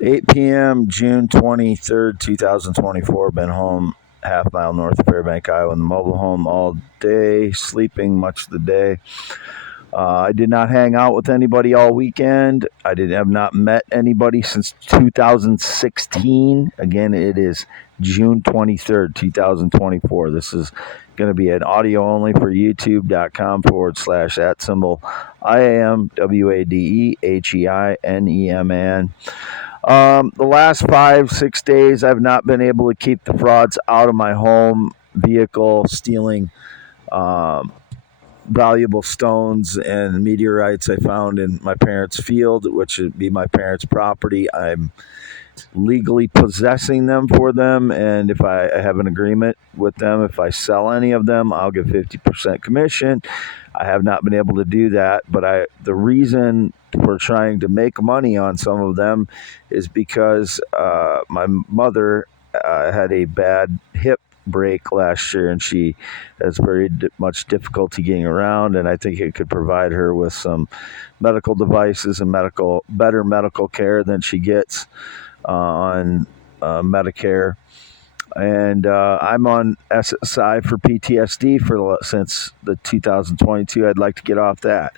8 p.m., June 23rd, 2024. Been home half mile north of Fairbank, Iowa, in the mobile home all day, sleeping much of the day. I did not hang out with anybody all weekend. Have not met anybody since 2016. Again, it is June 23rd, 2024. This is going to be an audio only for youtube.com/@ IAMWADEHEINEMAN. The last 5-6 days, I've not been able to keep the frauds out of my home vehicle, stealing valuable stones and meteorites I found in my parents' field, which would be my parents' property. I'm legally possessing them for them, and if I have an agreement with them, if I sell any of them, I'll get 50% commission. I have not been able to do that, but the reason for trying to make money on some of them is because my mother had a bad hip break last year, and she has very much difficulty getting around, and I think it could provide her with some medical devices and better medical care than she gets on Medicare. And I'm on SSI for PTSD since the 2022. I'd like to get off that.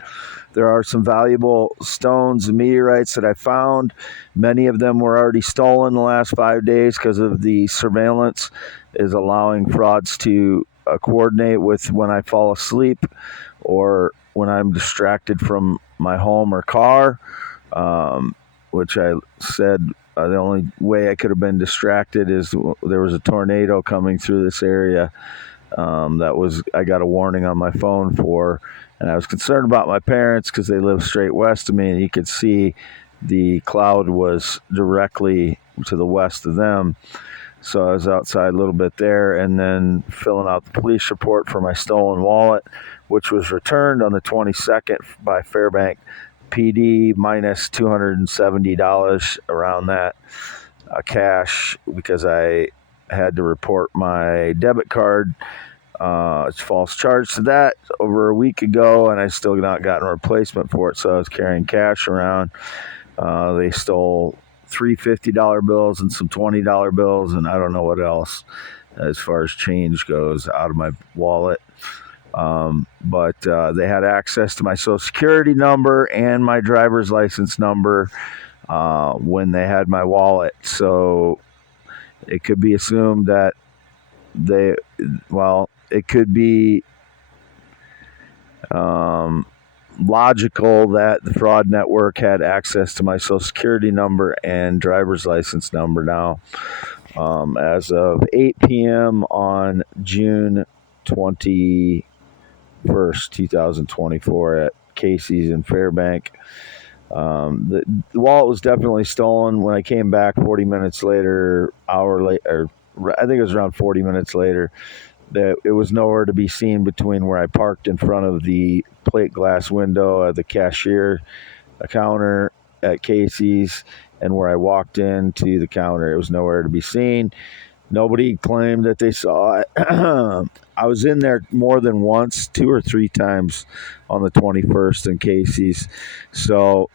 There are some valuable stones and meteorites that I found. Many of them were already stolen the last 5 days because of the surveillance is allowing frauds to coordinate with when I fall asleep or when I'm distracted from my home or car, which I said the only way I could have been distracted is there was a tornado coming through this area. I got a warning on my phone for, and I was concerned about my parents because they live straight west of me, and you could see the cloud was directly to the west of them. So I was outside a little bit there, and then filling out the police report for my stolen wallet, which was returned on the 22nd by Fairbank PD minus $270 around that cash, because I had to report my debit card. It's false charge to that over a week ago, and I still not gotten a replacement for it, so I was carrying cash around. They stole three $50 bills and some $20 bills, and I don't know what else as far as change goes out of my wallet. But they had access to my social security number and my driver's license number when they had my wallet. So it could be assumed that it could be logical that the fraud network had access to my social security number and driver's license number now. As of 8 p.m. on June 21st, 2024 at Casey's in Fairbank. The wallet was definitely stolen. When I came back 40 minutes later, hour later, I think it was around 40 minutes later, that it was nowhere to be seen between where I parked in front of the plate glass window at the cashier counter at Casey's and where I walked into the counter. It was nowhere to be seen. Nobody claimed that they saw it. I was in there more than once, 2 or 3 times on the 21st in Casey's. So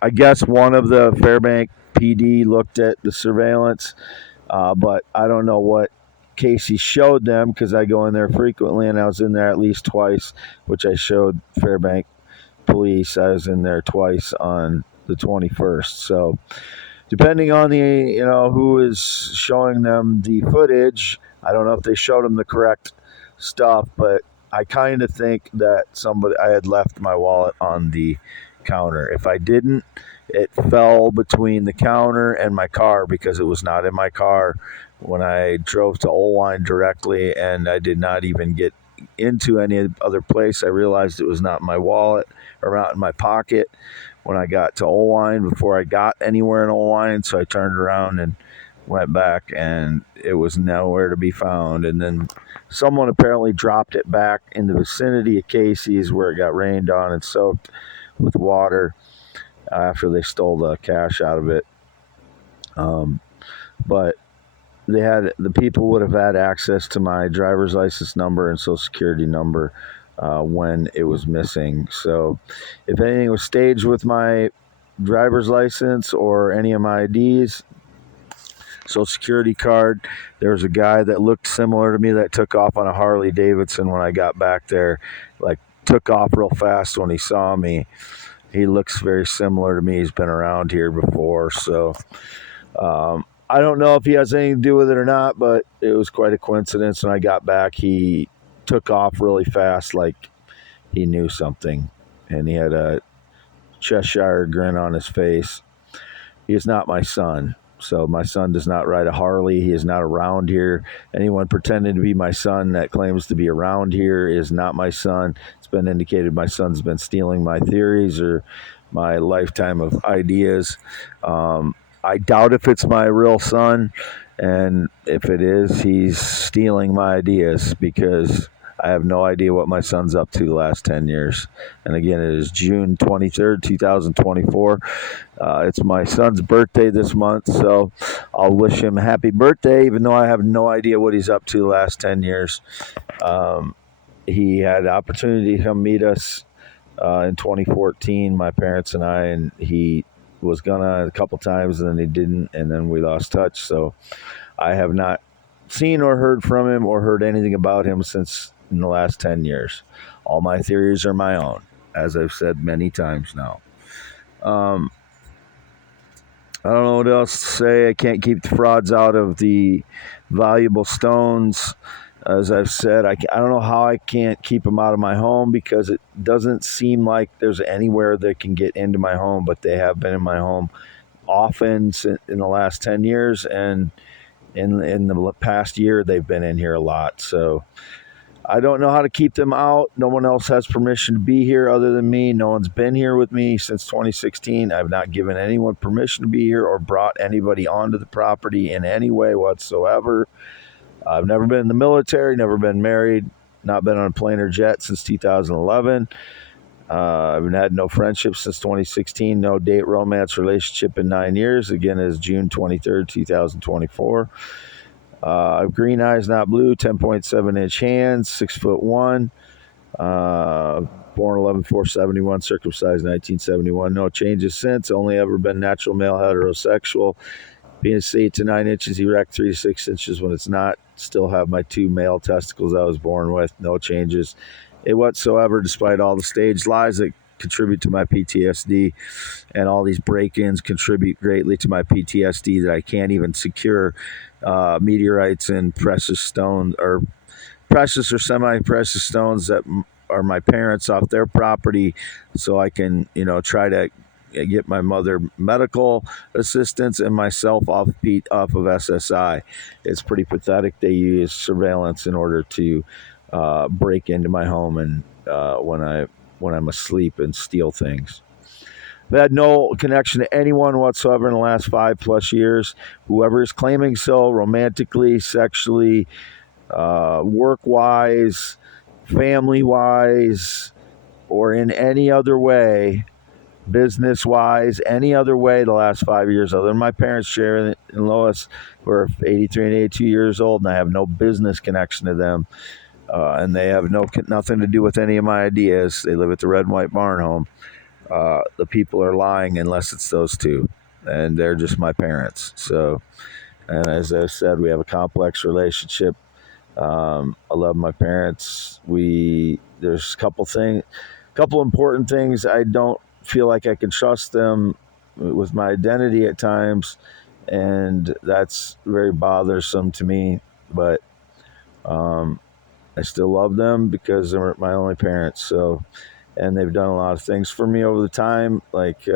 I guess one of the Fairbank PD looked at the surveillance, but I don't know what Casey showed them because I go in there frequently, and I was in there at least twice, which I showed Fairbank police. I was in there twice on the 21st. So depending on who is showing them the footage, I don't know if they showed them the correct stuff, but I kind of think that I had left my wallet on the counter. If I didn't, it fell between the counter and my car because it was not in my car when I drove to Olwine directly, and I did not even get into any other place. I realized it was not in my wallet or not in my pocket when I got to Olwine before I got anywhere in Olwine. So I turned around and went back, and it was nowhere to be found. And then someone apparently dropped it back in the vicinity of Casey's where it got rained on and soaked with water after they stole the cash out of it. But the people would have had access to my driver's license number and social security number when it was missing. So if anything was staged with my driver's license or any of my IDs, Social Security card. There was a guy that looked similar to me that took off on a Harley Davidson when I got back there, like took off real fast when he saw me. He looks very similar to me. He's been around here before, so I don't know if he has anything to do with it or not, but it was quite a coincidence. When I got back, he took off really fast, like he knew something, and he had a Cheshire grin on his face. He is not my son. So my son does not ride a Harley. He is not around here. Anyone pretending to be my son that claims to be around here is not my son. It's been indicated my son's been stealing my theories or my lifetime of ideas. I doubt if it's my real son. And if it is, he's stealing my ideas because I have no idea what my son's up to the last 10 years. And again, it is June 23rd, 2024. It's my son's birthday this month, so I'll wish him a happy birthday, even though I have no idea what he's up to the last 10 years. He had the opportunity to come meet us in 2014, my parents and I, and he was gonna a couple times, and then he didn't, and then we lost touch. So I have not seen or heard from him or heard anything about him since in the last 10 years. All my theories are my own, as I've said many times now. I don't know what else to say. I can't keep the frauds out of the valuable stones. As I've said, I don't know how I can't keep them out of my home because it doesn't seem like there's anywhere they can get into my home, but they have been in my home often in the last 10 years, and in the past year they've been in here a lot. So I don't know how to keep them out. No one else has permission to be here other than me. No one's been here with me since 2016. I've not given anyone permission to be here or brought anybody onto the property in any way whatsoever. I've never been in the military, never been married, not been on a plane or jet since 2011. I've had no friendship since 2016, no date, romance, relationship in 9 years. Again, is June 23rd, 2024. I have green eyes, not blue, 10.7-inch hands, 6'1", born 11/4/71, circumcised 1971. No changes since. Only ever been natural male, heterosexual. Penis 8 to 9 inches erect, 3 to 6 inches when it's not. Still have my 2 male testicles I was born with. No changes whatsoever, despite all the staged lies that contribute to my PTSD, and all these break-ins contribute greatly to my PTSD that I can't even secure meteorites and precious stones, or precious or semi-precious stones that are my parents off their property, so I can, try to get my mother medical assistance and myself off of SSI. It's pretty pathetic. They use surveillance in order to break into my home and when I'm asleep and steal things. I've had no connection to anyone whatsoever in the last 5+ years. Whoever is claiming so, romantically, sexually, work-wise, family-wise, or in any other way, business-wise, any other way, the last 5 years, other than my parents, Sharon and Lois, who are 83 and 82 years old, and I have no business connection to them. And they have nothing to do with any of my ideas. They live at the Red and White Barn home. The people are lying unless it's those two, and they're just my parents. So, and as I said, we have a complex relationship. I love my parents. There's a couple important things. I don't feel like I can trust them with my identity at times, and that's very bothersome to me. But I still love them because they're my only parents. So, and they've done a lot of things for me over the time, like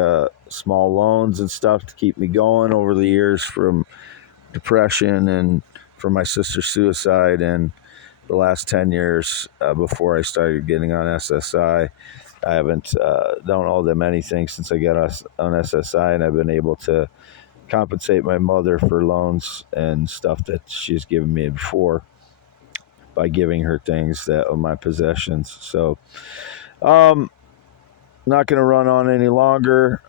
small loans and stuff to keep me going over the years, from depression and from my sister's suicide, and the last 10 years before I started getting on SSI. I haven't don't owe them anything since I got on SSI, and I've been able to compensate my mother for loans and stuff that she's given me before by giving her things that are my possessions. So not going to run on any longer,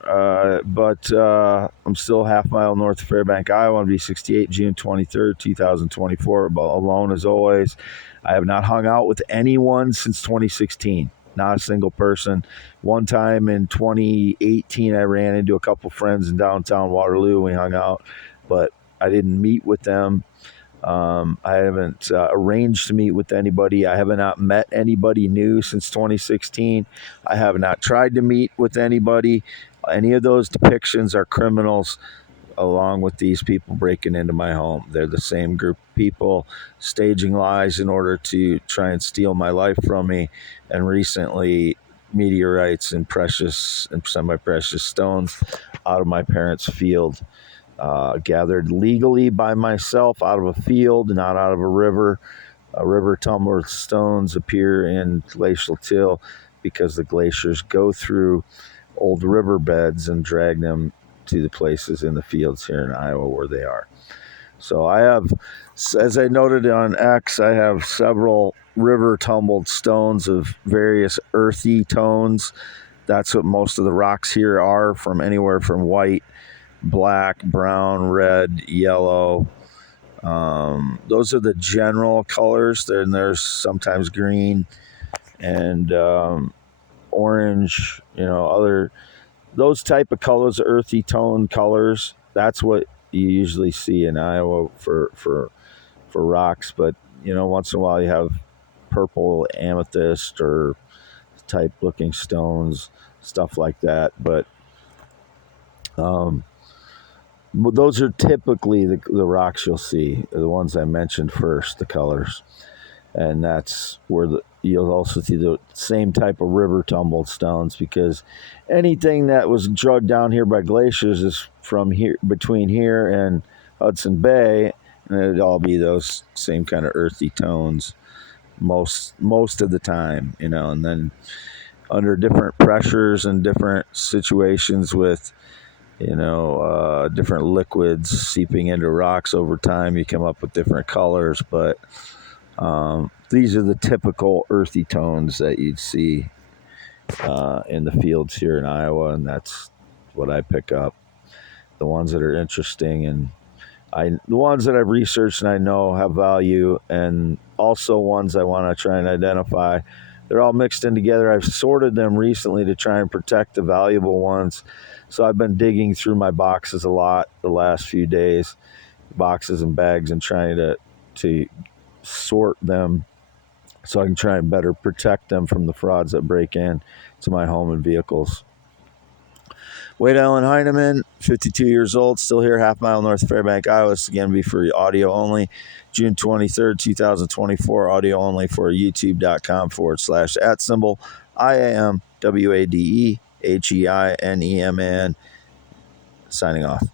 but I'm still half mile north of Fairbank, Iowa, on v68, June 23rd, 2024, alone as always. I have not hung out with anyone since 2016. not a single person. One time in 2018, I ran into a couple friends in downtown Waterloo. We hung out, but I didn't meet with them. I haven't arranged to meet with anybody. I have not met anybody new since 2016. I have not tried to meet with anybody. Any of those depictions are criminals, along with these people breaking into my home. They're the same group of people staging lies in order to try and steal my life from me. And recently, meteorites and precious and semi-precious stones out of my parents' field, gathered legally by myself out of a field, not out of a river. River-tumbled stones appear in glacial till because the glaciers go through old riverbeds and drag them to the places in the fields here in Iowa where they are. So I have, as I noted on X, I have several river-tumbled stones of various earthy tones. That's what most of the rocks here are, from anywhere from white, black, brown, red, yellow. Those are the general colors. Then there's sometimes green and orange, other those type of colors, earthy tone colors. That's what you usually see in Iowa for rocks. But once in a while you have purple amethyst or type looking stones, stuff like that. But those are typically the rocks you'll see, the ones I mentioned first, the colors. And that's where you'll also see the same type of river-tumbled stones, because anything that was drugged down here by glaciers is from here, between here and Hudson Bay, and it'd all be those same kind of earthy tones most of the time, and then under different pressures and different situations with different liquids seeping into rocks over time, you come up with different colors. But these are the typical earthy tones that you'd see in the fields here in Iowa, and that's what I pick up. The ones that are interesting, and the ones that I've researched and I know have value, and also ones I want to try and identify. They're all mixed in together. I've sorted them recently to try and protect the valuable ones. So I've been digging through my boxes a lot the last few days, boxes and bags, and trying to sort them so I can try and better protect them from the frauds that break in to my home and vehicles. Wade Allen Heineman, 52 years old, still here, half mile north of Fairbank, Iowa. This again be for audio only. June 23rd, 2024, audio only for youtube.com/@ IAMWADEHEINEMAN. Signing off.